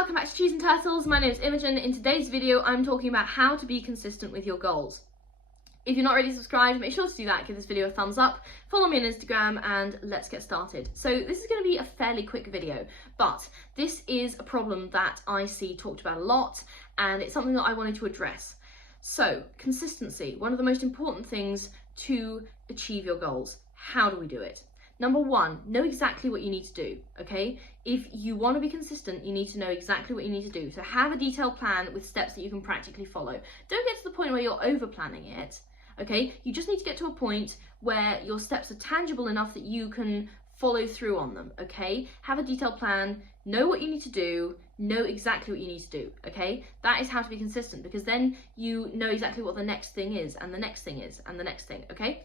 welcome back to Cheese and Turtles. My name is Imogen. In today's video, I'm talking about how to be consistent with your goals. If you're not already subscribed, make sure to do that, give this video a thumbs up, follow me on Instagram, and let's get started. So this is going to be a fairly quick video, but this is a problem that I see talked about a lot, and it's something that I wanted to address. So, consistency, one of the most important things to achieve your goals. How do we do it? Number one, know exactly what you need to do, okay? If you want to be consistent, you need to know exactly what you need to do. So have a detailed plan with steps that you can practically follow. Don't get to the point where you're over planning it, okay? You just need to get to a point where your steps are tangible enough that you can follow through on them, okay? Have a detailed plan, know what you need to do, know exactly what you need to do, okay? That is how to be consistent, because then you know exactly what the next thing is, and the next thing is, and the next thing, okay?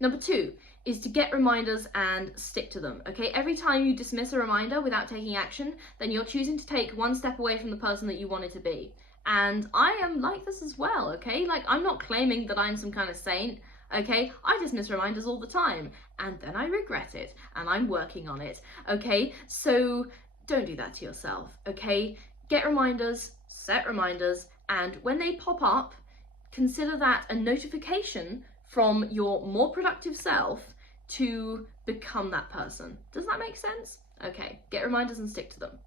Number two is to get reminders and stick to them, okay? Every time you dismiss a reminder without taking action, then you're choosing to take one step away from the person that you wanted to be. And I am like this as well, okay? Like, I'm not claiming that I'm some kind of saint, okay? I dismiss reminders all the time, and then I regret it, and I'm working on it, okay? So don't do that to yourself, okay? Get reminders, set reminders, and when they pop up, consider that a notification from your more productive self to become that person. Does that make sense? Okay, get reminders and stick to them.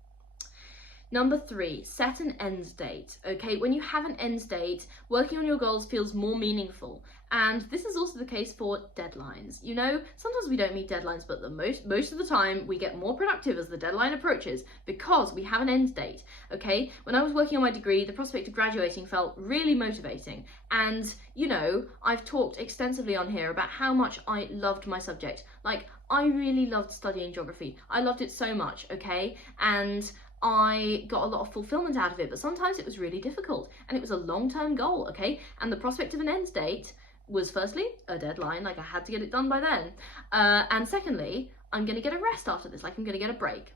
Number three, set an end date, okay? When you have an end date, working on your goals feels more meaningful. And this is also the case for deadlines. You know, sometimes we don't meet deadlines, but most of the time we get more productive as the deadline approaches because we have an end date, okay? When I was working on my degree, the prospect of graduating felt really motivating. And, you know, I've talked extensively on here about how much I loved my subject. Like, I really loved studying geography. I loved it so much, okay? And I got a lot of fulfillment out of it, but sometimes it was really difficult, and it was a long-term goal, okay? And the prospect of an end date was firstly a deadline, like I had to get it done by then, and secondly, I'm gonna get a rest after this, like I'm gonna get a break.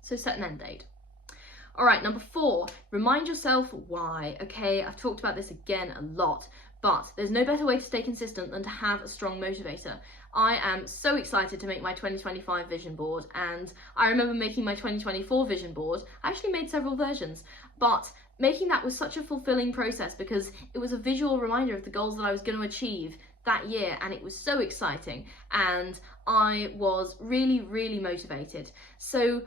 So set an end date. All right, number four, remind yourself why, okay? I've talked about this again a lot, but there's no better way to stay consistent than to have a strong motivator. I am so excited to make my 2025 vision board, and I remember making my 2024 vision board. I actually made several versions, but making that was such a fulfilling process because it was a visual reminder of the goals that I was going to achieve that year, and it was so exciting, and I was really, really motivated. So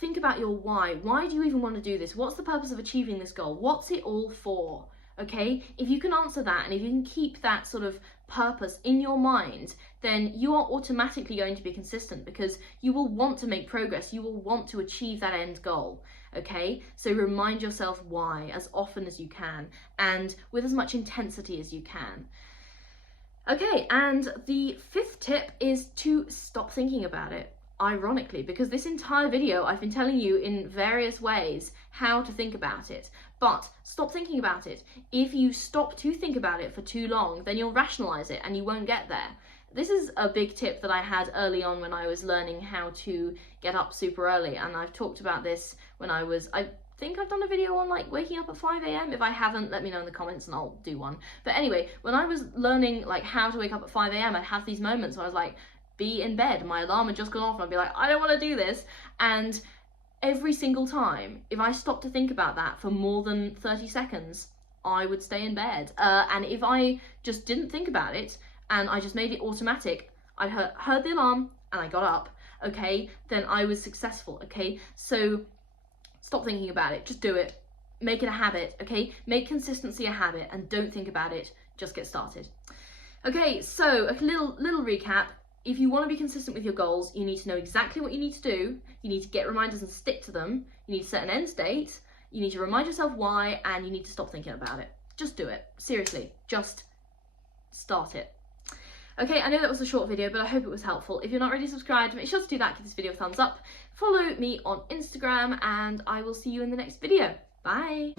think about your why. Why do you even want to do this? What's the purpose of achieving this goal? What's it all for? Okay, if you can answer that, and if you can keep that sort of purpose in your mind, then you are automatically going to be consistent because you will want to make progress. You will want to achieve that end goal. Okay, so remind yourself why as often as you can and with as much intensity as you can. Okay, and the fifth tip is to stop thinking about it. Ironically, because this entire video I've been telling you in various ways how to think about it, but stop thinking about it. If you stop to think about it for too long, then you'll rationalize it and you won't get there. This is a big tip that I had early on when I was learning how to get up super early, and I've talked about this when I think I've done a video on like waking up at 5 a.m. If I haven't, let me know in the comments and I'll do one. But anyway, when I was learning like how to wake up at 5 a.m, I'd have these moments where I was like, be in bed, my alarm had just gone off, and I'd be like, I don't want to do this. And every single time, if I stopped to think about that for more than 30 seconds, I would stay in bed. And if I just didn't think about it, and I just made it automatic, I heard the alarm, and I got up, okay, then I was successful, okay? So stop thinking about it, just do it. Make it a habit, okay? Make consistency a habit, and don't think about it, just get started. Okay, so a little recap. If you want to be consistent with your goals, you need to know exactly what you need to do, you need to get reminders and stick to them, you need to set an end date, you need to remind yourself why, and you need to stop thinking about it. Just do it. Seriously, just start it. Okay, I know that was a short video, but I hope it was helpful. If you're not already subscribed, make sure to do that, give this video a thumbs up, follow me on Instagram, and I will see you in the next video. Bye!